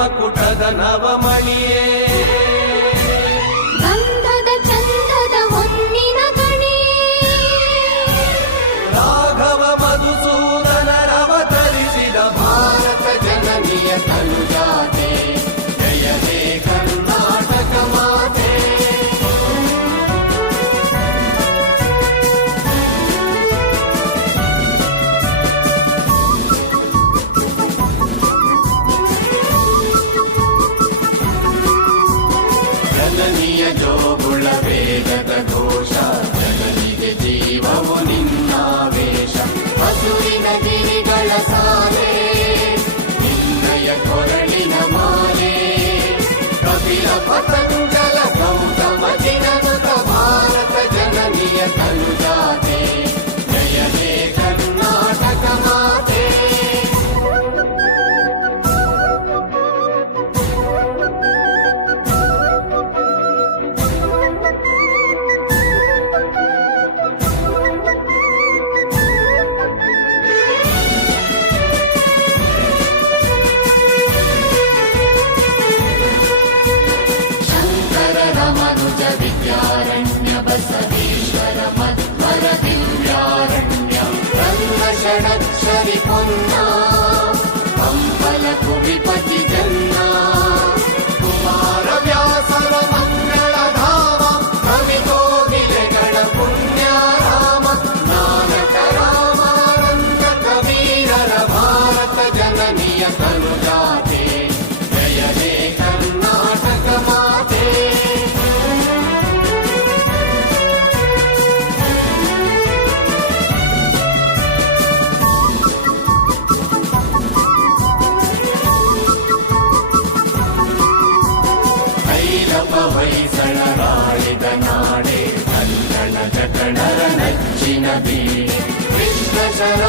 ಮಕುಟದ ನವಮಣಿಯೇ ಗಂಧದ ಚಂದದ ಹೊನ್ನಿನ ಗಣಿಯೇ ರಾಘವ ಮಧುಸೂದನರವತರಿಸಿದ ಭಾರತ ಜನನಿಯ ತನುಜಾತೆ ಜಯ ಹೇ ಕರ್ನಾಟಕ ಮಾತೆ ಜನನಿಯ ಜೋಗುಳ ವೇಗದ ಘೋಷ ಜನನಿಗೆ ಜೀವವು ನಿನ್ನಾವೇಶ ಹಸುರಿನ ಗಿರಿಗಳ ಸಾಲೆ ನಿನ್ನಯ ಕೊರಳಿನ ಮಾಲೆ ಕಪಿಲ ಪತಂಜಲ ಗೌತಮ ಜಿನನುತ ಭಾರತ ಜನನಿಯ ತನುಜಾತೆ ಜಯ ಹೇ ಕರ್ನಾಟಕ ಮಾತೆ ಶಂಕರ ರಮನುಜ ವಿದ್ಯಾರಣ್ಯ ಬಸವೇಶ್ವರ ಮಧ್ವರ ದಿವ್ಯಾರಣ್ಯ ರಂಗ ಷಡಕ್ಷರಿ ಪೊನ್ನ ಕಂಪಲ ಕುಡಿಪತಿ ಜನ್ನ ಕುಮಾರ ವ್ಯಾಸರ ಮಂಗಳ ಧಾಮ ಕವಿಗೋಗಿಲೆಗಳ ಪುಣ್ಯಾರಾಮ ನಾನಕ ರಾಮಾನಂದ ಕಬೀರರ ಭಾರತ ಜನನಿಯ ತನುಜಾತೆ ಜಯ ಹೇ ಕರ್ನಾಟಕ ಮಾತೆ ಭೈರವ ಹೊಯ್ಸಳರಾಳಿದ ನಾಡೆ ಕನ್ನಡ ಜಕಣರ ನಚ್ಚಿನ ಬೀಡೆ ಕೃಷ್ಣ ಶರ